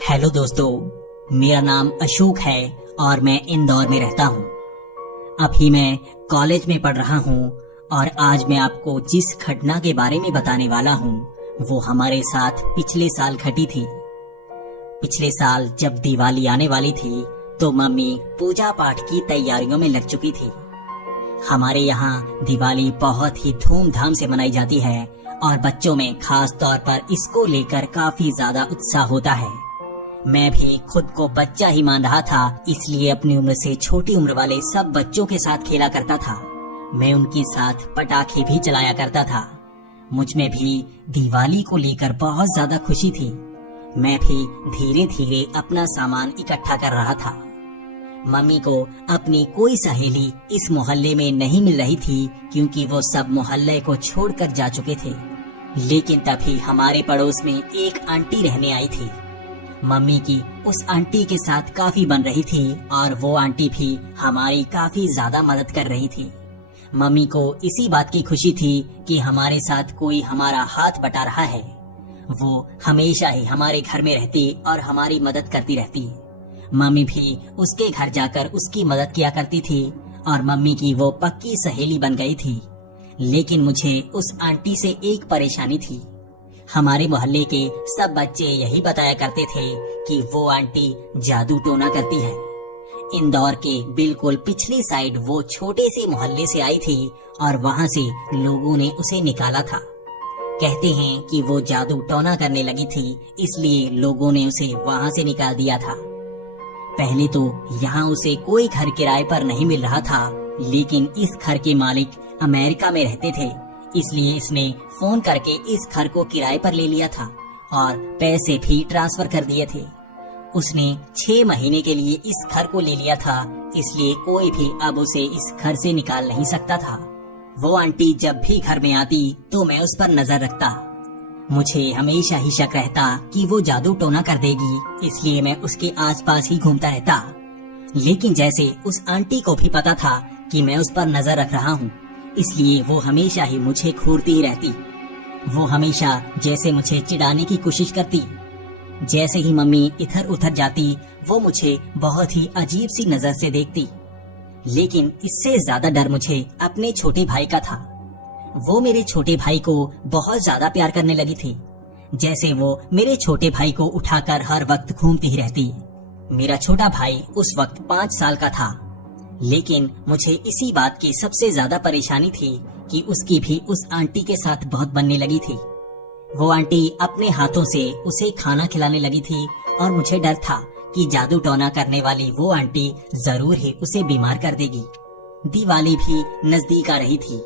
Hello दोस्तों, मेरा नाम अशोक है और मैं इंदौर में रहता हूँ। अभी मैं कॉलेज में पढ़ रहा हूँ और आज मैं आपको जिस घटना के बारे में बताने वाला हूँ वो हमारे साथ पिछले साल घटी थी। पिछले साल जब दिवाली आने वाली थी तो मम्मी पूजा पाठ की तैयारियों में लग चुकी थी। हमारे यहाँ दिवाली बहुत ही धूमधाम से मनाई जाती है और बच्चों में खास तौर पर इसको लेकर काफी ज्यादा उत्साह होता है। मैं भी खुद को बच्चा ही मान रहा था, इसलिए अपनी उम्र से छोटी उम्र वाले सब बच्चों के साथ खेला करता था। मैं उनके साथ पटाखे भी चलाया करता था। मुझ में भी दिवाली को लेकर बहुत ज्यादा खुशी थी। मैं भी धीरे धीरे अपना सामान इकट्ठा कर रहा था। मम्मी को अपनी कोई सहेली इस मोहल्ले में नहीं मिल रही थी क्योंकि वो सब मोहल्ले को छोड़कर जा चुके थे। लेकिन तभी हमारे पड़ोस में एक आंटी रहने आई थी। मम्मी की उस आंटी के साथ काफी बन रही थी और वो आंटी भी हमारी काफी ज्यादा मदद कर रही थी। मम्मी को इसी बात की खुशी थी कि हमारे साथ कोई हमारा हाथ बटा रहा है। वो हमेशा ही हमारे घर में रहती और हमारी मदद करती रहती। मम्मी भी उसके घर जाकर उसकी मदद किया करती थी और मम्मी की वो पक्की सहेली बन गई थी। लेकिन मुझे उस आंटी से एक परेशानी थी। हमारे मोहल्ले के सब बच्चे यही बताया करते थे कि वो आंटी जादू टोना करती है। इंदौर के बिल्कुल पिछली साइड वो छोटे से मोहल्ले से आई थी और वहाँ से लोगों ने उसे निकाला था। कहते हैं कि वो जादू टोना करने लगी थी, इसलिए लोगों ने उसे वहाँ से निकाल दिया था। पहले तो यहाँ उसे कोई घर किराए पर नहीं मिल रहा था, लेकिन इस घर के मालिक अमेरिका में रहते थे, इसलिए इसने फोन करके इस घर को किराए पर ले लिया था और पैसे भी ट्रांसफर कर दिए थे। उसने 6 महीने के लिए इस घर को ले लिया था, इसलिए कोई भी अब उसे इस घर से निकाल नहीं सकता था। वो आंटी जब भी घर में आती तो मैं उस पर नजर रखता। मुझे हमेशा ही शक रहता कि वो जादू टोना कर देगी, इसलिए मैं उसके आसपास ही घूमता रहता। लेकिन जैसे उस आंटी को भी पता था कि मैं उस पर नजर रख रहा हूँ, इसलिए वो हमेशा ही मुझे घूरती ही रहती। वो हमेशा जैसे मुझे चिढ़ाने की कोशिश करती। जैसे ही मम्मी इधर उधर जाती वो मुझे बहुत ही अजीब सी नजर से देखती। लेकिन इससे ज्यादा डर मुझे अपने छोटे भाई का था। वो मेरे छोटे भाई को बहुत ज्यादा प्यार करने लगी थी। जैसे वो मेरे छोटे भाई को उठाकर हर वक्त घूमती ही रहती। मेरा छोटा भाई उस वक्त 5 साल का था, लेकिन मुझे इसी बात की सबसे ज्यादा परेशानी थी कि उसकी भी उस आंटी के साथ बहुत बनने लगी थी। वो आंटी अपने हाथों से उसे खाना खिलाने लगी थी और मुझे डर था कि जादू टोना करने वाली वो आंटी जरूर ही उसे बीमार कर देगी। दिवाली भी नजदीक आ रही थी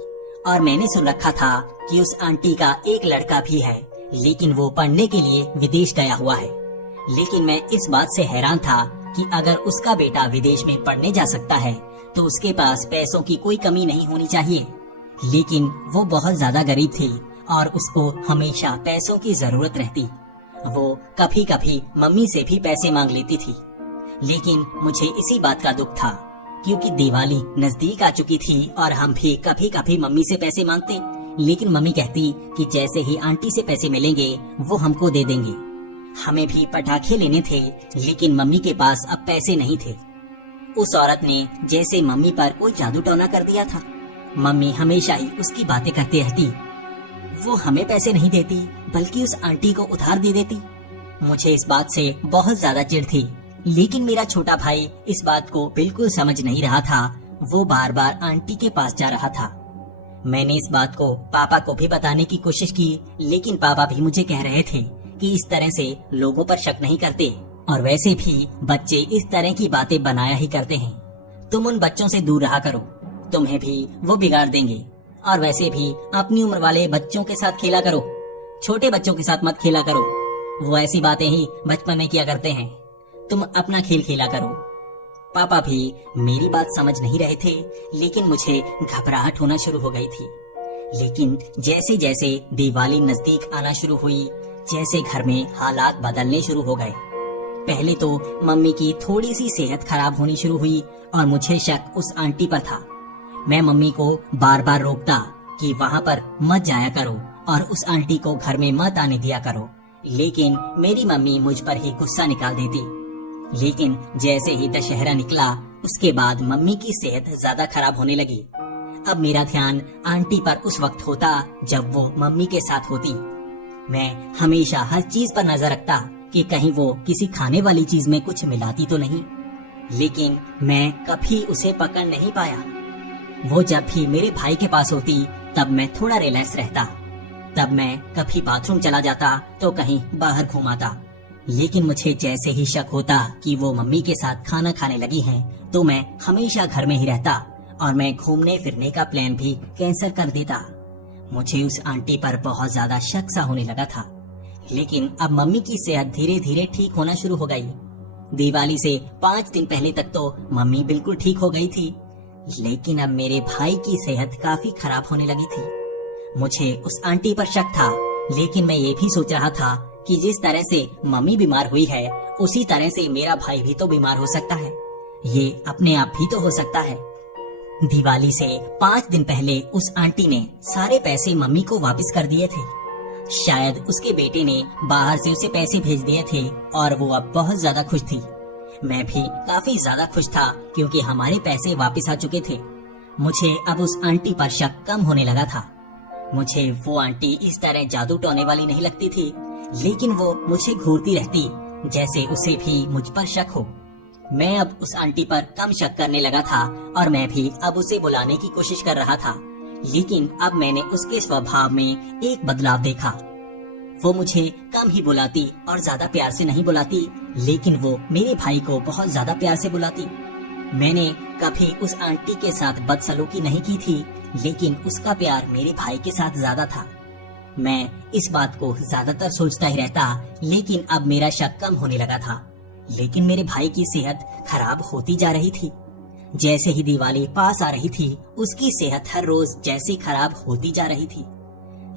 और मैंने सुन रखा था कि उस आंटी का एक लड़का भी है, लेकिन वो पढ़ने के लिए विदेश गया हुआ है। लेकिन मैं इस बात से हैरान था कि अगर उसका बेटा विदेश में पढ़ने जा सकता है तो उसके पास पैसों की कोई कमी नहीं होनी चाहिए। लेकिन वो बहुत ज्यादा गरीब थी और उसको हमेशा पैसों की जरूरत रहती। वो कभी कभी मम्मी से भी पैसे मांग लेती थी। लेकिन मुझे इसी बात का दुख था क्योंकि दिवाली नजदीक आ चुकी थी और हम भी कभी कभी मम्मी से पैसे मांगते, लेकिन मम्मी कहती कि जैसे ही आंटी से पैसे मिलेंगे वो हमको दे देंगे। हमें भी पटाखे लेने थे, लेकिन मम्मी के पास अब पैसे नहीं थे। उस औरत ने जैसे मम्मी पर कोई जादू टोना कर दिया था। मम्मी हमेशा ही उसकी बातें करती रहती। वो हमें पैसे नहीं देती बल्कि उस आंटी को उधार दे देती। मुझे इस बात से बहुत ज्यादा चिढ़ थी, लेकिन मेरा छोटा भाई इस बात को बिल्कुल समझ नहीं रहा था। वो बार बार आंटी के पास जा रहा था। मैंने इस बात को पापा को भी बताने की कोशिश की, लेकिन पापा भी मुझे कह रहे थे कि इस तरह से लोगों पर शक नहीं करते और वैसे भी बच्चे इस तरह की बातें बनाया ही करते हैं। तुम उन बच्चों से दूर रहा करो, तुम्हें भी वो बिगाड़ देंगे। और वैसे भी अपनी उम्र वाले बच्चों के साथ खेला करो, छोटे बच्चों के साथ मत खेला करो। वो ऐसी बातें ही बचपन में किया करते हैं। तुम अपना खेल खेला करो। पापा भी मेरी बात समझ नहीं रहे थे, लेकिन मुझे घबराहट होना शुरू हो गई थी। लेकिन जैसे जैसे दिवाली नजदीक आना शुरू हुई, जैसे घर में हालात बदलने शुरू हो गए। पहले तो मम्मी की थोड़ी सी सेहत खराब होनी शुरू हुई और मुझे शक उस आंटी पर था। मैं मम्मी को बार बार रोकता कि वहाँ पर मत जाया करो और उस आंटी को घर में मत आने दिया करो, लेकिन मेरी मम्मी मुझ पर ही गुस्सा निकाल देती। लेकिन जैसे ही दशहरा निकला उसके बाद मम्मी की सेहत ज्यादा खराब होने लगी। अब मेरा ध्यान आंटी पर उस वक्त होता जब वो मम्मी के साथ होती। मैं हमेशा हर चीज पर नजर रखता कि कहीं वो किसी खाने वाली चीज में कुछ मिलाती तो नहीं, लेकिन मैं कभी उसे पकड़ नहीं पाया। वो जब भी मेरे भाई के पास होती तब मैं थोड़ा रिलैक्स रहता। तब मैं कभी बाथरूम चला जाता तो कहीं बाहर घूमाता। लेकिन मुझे जैसे ही शक होता कि वो मम्मी के साथ खाना खाने लगी हैं, तो मैं हमेशा घर में ही रहता और मैं घूमने फिरने का प्लान भी कैंसिल कर देता। मुझे उस आंटी पर बहुत ज्यादा शक सा होने लगा था। लेकिन अब मम्मी की सेहत धीरे धीरे ठीक होना शुरू हो गई। दिवाली से 5 दिन पहले तक तो मम्मी बिल्कुल ठीक हो गई थी, लेकिन अब मेरे भाई की सेहत काफी खराब होने लगी थी। मुझे उस आंटी पर शक था, लेकिन मैं ये भी सोच रहा था कि जिस तरह से मम्मी बीमार हुई है उसी तरह से मेरा भाई भी तो बीमार हो सकता है। ये अपने आप भी तो हो सकता है। दिवाली से 5 दिन पहले उस आंटी ने सारे पैसे मम्मी को वापस कर दिए थे। शायद उसके बेटे ने बाहर से उसे पैसे भेज दिए थे और वो अब बहुत ज्यादा खुश थी। मैं भी काफी ज्यादा खुश था क्योंकि हमारे पैसे वापस आ चुके थे। मुझे अब उस आंटी पर शक कम होने लगा था। मुझे वो आंटी इस तरह जादू टोने वाली नहीं लगती थी, लेकिन वो मुझे घूरती रहती जैसे उसे भी मुझ पर शक हो। मैं अब उस आंटी पर कम शक करने लगा था और मैं भी अब उसे बुलाने की कोशिश कर रहा था, लेकिन अब मैंने उसके स्वभाव में एक बदलाव देखा। वो मुझे कम ही बुलाती और ज्यादा प्यार से नहीं बुलाती, लेकिन वो मेरे भाई को बहुत ज्यादा प्यार से बुलाती। मैंने कभी उस आंटी के साथ बदसलूकी नहीं की थी, लेकिन उसका प्यार मेरे भाई के साथ ज्यादा था। मैं इस बात को ज्यादातर सोचता ही रहता, लेकिन अब मेरा शक कम होने लगा था। लेकिन मेरे भाई की सेहत खराब होती जा रही थी। जैसे ही दिवाली पास आ रही थी, उसकी सेहत हर रोज जैसे खराब होती जा रही थी।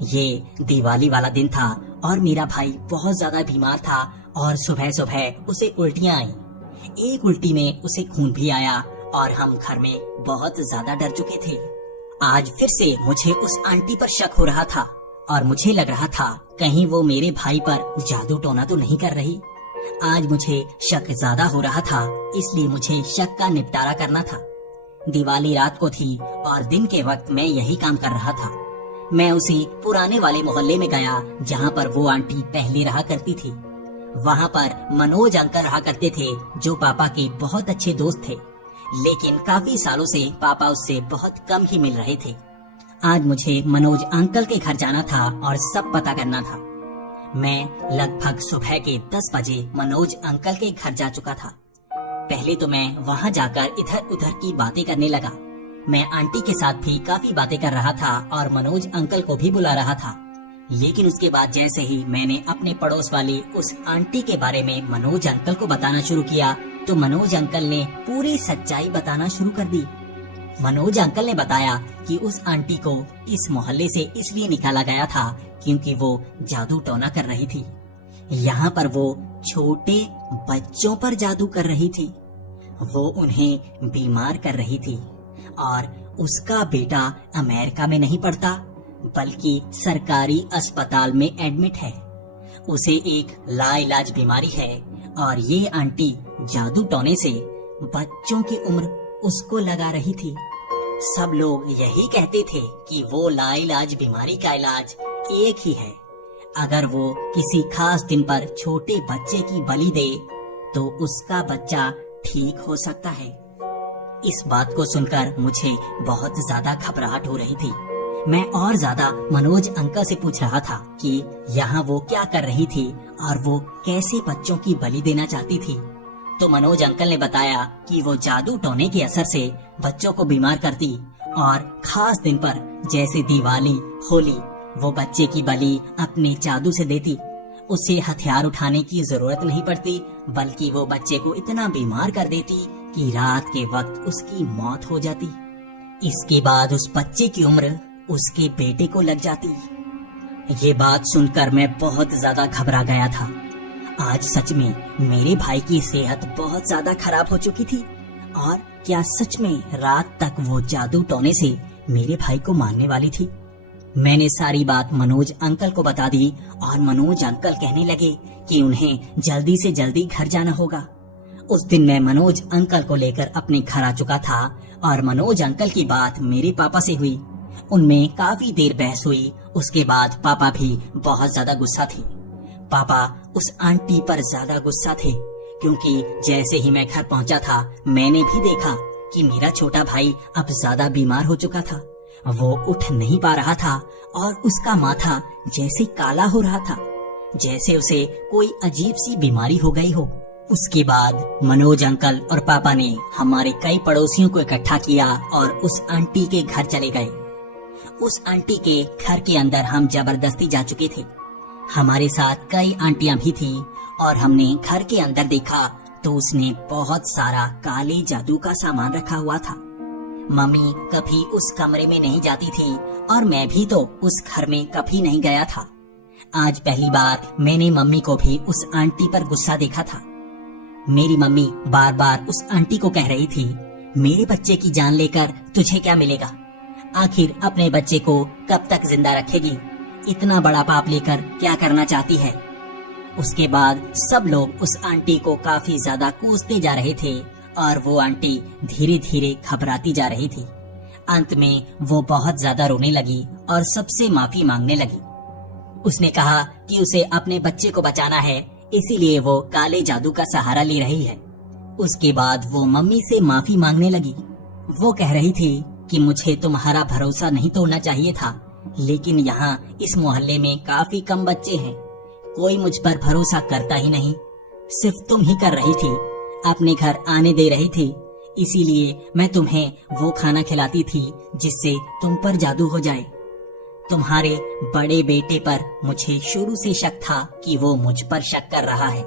ये दिवाली वाला दिन था और मेरा भाई बहुत ज्यादा बीमार था और सुबह सुबह उसे उल्टियां आई। एक उल्टी में उसे खून भी आया और हम घर में बहुत ज्यादा डर चुके थे। आज फिर से मुझे उस आंटी पर शक हो रहा था और मुझे लग रहा था कहीं वो मेरे भाई पर जादू टोना तो नहीं कर रही। आज मुझे शक ज्यादा हो रहा था, इसलिए मुझे शक का निपटारा करना था। दिवाली रात को थी और दिन के वक्त मैं यही काम कर रहा था। मैं उसी पुराने वाले मोहल्ले में गया जहाँ पर वो आंटी पहले रहा करती थी। वहाँ पर मनोज अंकल रहा करते थे, जो पापा के बहुत अच्छे दोस्त थे, लेकिन काफी सालों से पापा उससे बहुत कम ही मिल रहे थे। आज मुझे मनोज अंकल के घर जाना था और सब पता करना था। मैं लगभग सुबह के 10 बजे मनोज अंकल के घर जा चुका था। पहले तो मैं वहाँ जाकर इधर उधर की बातें करने लगा। मैं आंटी के साथ भी काफी बातें कर रहा था और मनोज अंकल को भी बुला रहा था। लेकिन उसके बाद जैसे ही मैंने अपने पड़ोस वाली उस आंटी के बारे में मनोज अंकल को बताना शुरू किया, तो मनोज अंकल ने पूरी सच्चाई बताना शुरू कर दी। मनोज अंकल ने बताया कि उस आंटी को इस मोहल्ले से इसलिए निकाला गया था क्योंकि वो जादू टोना कर रही थी। यहाँ पर वो छोटे बच्चों पर जादू कर रही थी। वो उन्हें बीमार कर रही थी और उसका बेटा अमेरिका में नहीं पढ़ता, बल्कि सरकारी अस्पताल में एडमिट है। उसे एक लाइलाज बीमारी है और ये आंटी जादू टोने से बच्चों की उम्र उसको लगा रही थी। सब लोग यही कहते थे कि वो लाइलाज बीमारी का इलाज एक ही है। अगर वो किसी खास दिन पर छोटे बच्चे की बलि दे तो उसका बच्चा ठीक हो सकता है। इस बात को सुनकर मुझे बहुत ज्यादा घबराहट हो रही थी। मैं और ज्यादा मनोज अंकल से पूछ रहा था कि यहाँ वो क्या कर रही थी और वो कैसे बच्चों की बलि देना चाहती थी। तो मनोज अंकल ने बताया कि वो जादू टोने के असर से बच्चों को बीमार करती और खास दिन पर जैसे दिवाली, होली, वो बच्चे की बलि अपने जादू से देती। उसे हथियार उठाने की जरूरत नहीं पड़ती, बल्कि वो बच्चे को इतना बीमार कर देती कि रात के वक्त उसकी मौत हो जाती। इसके बाद उस बच्चे की उम्र उसके बेटे को लग जाती। ये बात सुनकर मैं बहुत ज्यादा घबरा गया था। आज सच में मेरे भाई की सेहत बहुत ज्यादा खराब हो चुकी थी और क्या सच में रात तक वो जादू टोने से मेरे भाई को मारने वाली थी। मैंने सारी बात मनोज अंकल को बता दी और मनोज अंकल कहने लगे कि उन्हें जल्दी से जल्दी घर जाना होगा। उस दिन मैं मनोज अंकल को लेकर अपने घर आ चुका था और मनोज अंकल की बात मेरे पापा से हुई। उनमें काफी देर बहस हुई। उसके बाद पापा भी बहुत ज्यादा गुस्सा थे। पापा उस आंटी पर ज्यादा गुस्सा थे क्योंकि जैसे ही मैं घर पहुंचा था मैंने भी देखा कि मेरा छोटा भाई अब ज्यादा बीमार हो चुका था। वो उठ नहीं पा रहा था और उसका माथा जैसे काला हो रहा था, जैसे उसे कोई अजीब सी बीमारी हो गई हो। उसके बाद मनोज अंकल और पापा ने हमारे कई पड़ोसियों को इकट्ठा किया और उस आंटी के घर चले गए। उस आंटी के घर के अंदर हम जबरदस्ती जा चुके थे। हमारे साथ कई आंटियां भी थी और हमने घर के अंदर देखा तो उसने बहुत सारा काले जादू का सामान रखा हुआ था। मम्मी कभी उस कमरे में नहीं जाती थी और मैं भी तो उस घर में कभी नहीं गया था। आज पहली बार मैंने मम्मी को भी उस आंटी पर गुस्सा देखा था। मेरी मम्मी बार बार उस आंटी को कह रही थी, मेरे बच्चे की जान लेकर तुझे क्या मिलेगा? आखिर अपने बच्चे को कब तक जिंदा रखेगी? इतना बड़ा पाप लेकर क्या करना चाहती है? उसके बाद सब लोग उस आंटी को काफी ज्यादा कोसते जा रहे थे और वो आंटी धीरे धीरे घबराती जा रही थी। अंत में वो बहुत ज्यादा रोने लगी और सबसे माफी मांगने लगी। उसने कहा कि उसे अपने बच्चे को बचाना है, इसीलिए वो काले जादू का सहारा ले रही है। उसके बाद वो मम्मी से माफी मांगने लगी। वो कह रही थी कि मुझे तुम्हारा भरोसा नहीं तोड़ना चाहिए था, लेकिन यहाँ इस मोहल्ले में काफी कम बच्चे हैं, कोई मुझ पर भरोसा करता ही नहीं। सिर्फ तुम ही कर रही थी, अपने घर आने दे रही थी, इसीलिए मैं तुम्हें वो खाना खिलाती थी जिससे तुम पर जादू हो जाए। तुम्हारे बड़े बेटे पर मुझे शुरू से शक था कि वो मुझ पर शक कर रहा है,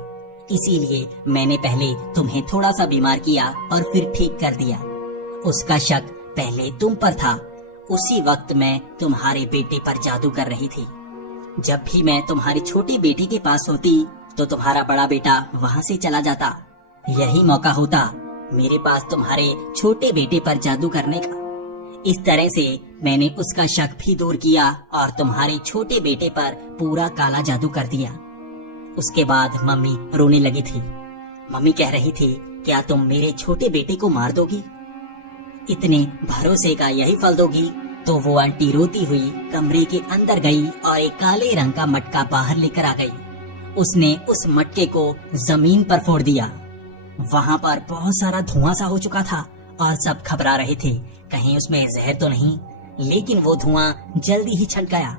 इसीलिए मैंने पहले तुम्हें थोड़ा सा बीमार किया और फिर ठीक कर दिया। उसका शक पहले तुम पर था। उसी वक्त मैं तुम्हारे बेटे पर जादू कर रही थी। जब भी मैं तुम्हारी छोटी बेटी के पास होती तो तुम्हारा बड़ा बेटा वहाँ से चला जाता। यही मौका होता मेरे पास तुम्हारे छोटे बेटे पर जादू करने का। इस तरह से मैंने उसका शक भी दूर किया और तुम्हारे छोटे बेटे पर पूरा काला जादू कर दिया। उसके बाद मम्मी रोने लगी थी। मम्मी कह रही थी, क्या तुम मेरे छोटे बेटे को मार दोगी? इतने भरोसे का यही फल दोगी? तो वो आंटी रोती हुई कमरे के अंदर गई और एक काले रंग का मटका बाहर लेकर आ गई। उसने उस मटके को जमीन पर फोड़ दिया। वहाँ पर बहुत सारा धुआं सा हो चुका था और सब घबरा रहे थे कहीं उसमें जहर तो नहीं, लेकिन वो धुआं जल्दी ही छट गया।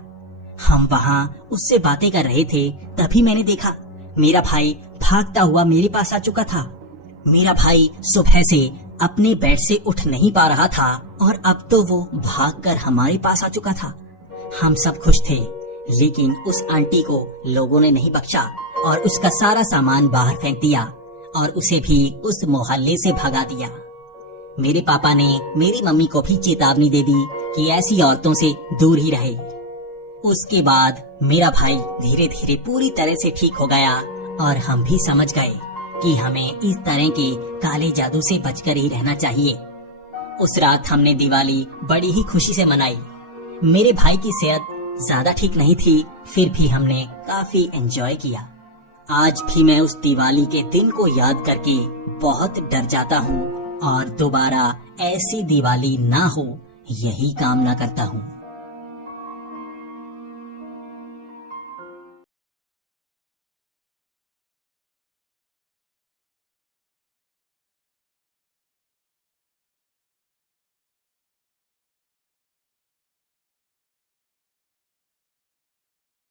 हम वहाँ उससे बातें कर रहे थे, तभी मैंने देखा मेरा भाई भागता हुआ मेरे पास आ चुका था। मेरा भाई सुबह से अपने बेड से उठ नहीं पा रहा था और अब तो वो भागकर हमारे पास आ चुका था। हम सब खुश थे, लेकिन उस आंटी को लोगों ने नहीं बख्शा और उसका सारा सामान बाहर फेंक दिया और उसे भी उस मोहल्ले से भगा दिया। मेरे पापा ने मेरी मम्मी को भी चेतावनी दे दी कि ऐसी औरतों से दूर ही रहे। उसके बाद मेरा भाई धीरे धीरे पूरी तरह से ठीक हो गया और हम भी समझ गए कि हमें इस तरह के काले जादू से बचकर ही रहना चाहिए। उस रात हमने दिवाली बड़ी ही खुशी से मनाई। मेरे भाई की सेहत ज्यादा ठीक नहीं थी, फिर भी हमने काफी एंजॉय किया। आज भी मैं उस दिवाली के दिन को याद करके बहुत डर जाता हूँ और दोबारा ऐसी दिवाली ना हो, यही कामना करता हूँ।